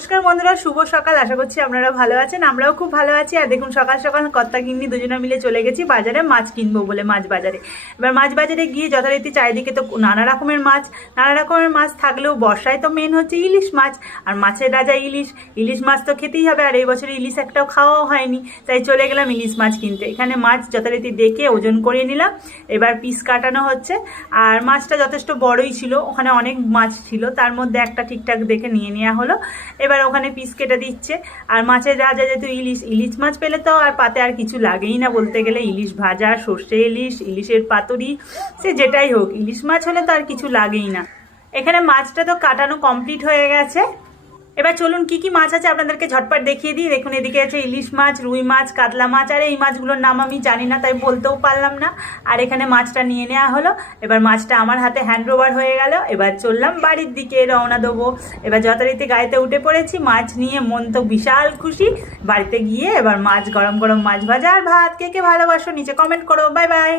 নমস্কার বন্ধুরা, শুভ সকাল। আশা করছি আপনারা ভালো আছেন, আমরাও খুব ভালো আছি। আর দেখুন, সকাল সকাল কর্তা গিন্নি দুজনে মিলে চলে গেছি বাজারে মাছ কিনবো বলে, মাছ বাজারে। এবার মাছ বাজারে গিয়ে যথারীতি চারিদিকে তো নানা রকমের মাছ থাকলেও বর্ষায় তো মেন হচ্ছে ইলিশ মাছ। আর মাছের রাজা ইলিশ মাছ তো খেতেই হবে। আর এই বছর ইলিশ একটাও খাওয়াও হয়নি, তাই চলে গেলাম ইলিশ মাছ কিনতে। এখানে মাছ যথারীতি দেখে ওজন করে নিলাম, এবার পিস কাটানো হচ্ছে। আর মাছটা যথেষ্ট বড়ই ছিল, ওখানে অনেক মাছ ছিল, তার মধ্যে একটা ঠিকঠাক দেখে নিয়ে নেওয়া হলো। এবার ওখানে পিস কেটে দিচ্ছে। আর মাছের রাজা যেহেতু ইলিশ মাছ পেলে তো আর পাতে আর কিছু লাগেই না বলতে গেলে। ইলিশ ভাজা, সর্ষে ইলিশের পাতুরি, সে যেটাই হোক, ইলিশ মাছ হলে তো আর কিছু লাগেই না। এখানে মাছটা তো কাটানো কমপ্লিট হয়ে গেছে। এবার চলুন কি কি মাছ আছে আপনাদেরকে ঝটপট দেখিয়ে দিই। দেখুন, এদিকে আছে ইলিশ মাছ, রুই মাছ, কাতলা মাছ। আর এই মাছগুলোর নাম আমি জানি না, তাই বলতেও পারলাম না। আর এখানে মাছটা নিয়ে নেওয়া হলো। এবার মাছটা আমার হাতে হ্যান্ড ওভার হয়ে গেল। এবার চললাম বাড়ির দিকে, রওনা দেবো। এবার যথারীতি গাড়িতে উঠে পড়েছি, মাছ নিয়ে মন তো বিশাল খুশি। বাড়িতে গিয়ে এবার গরম গরম মাছ ভাজা আর ভাত। কে কে ভালোবাসো নিচে কমেন্ট করো। Bye bye.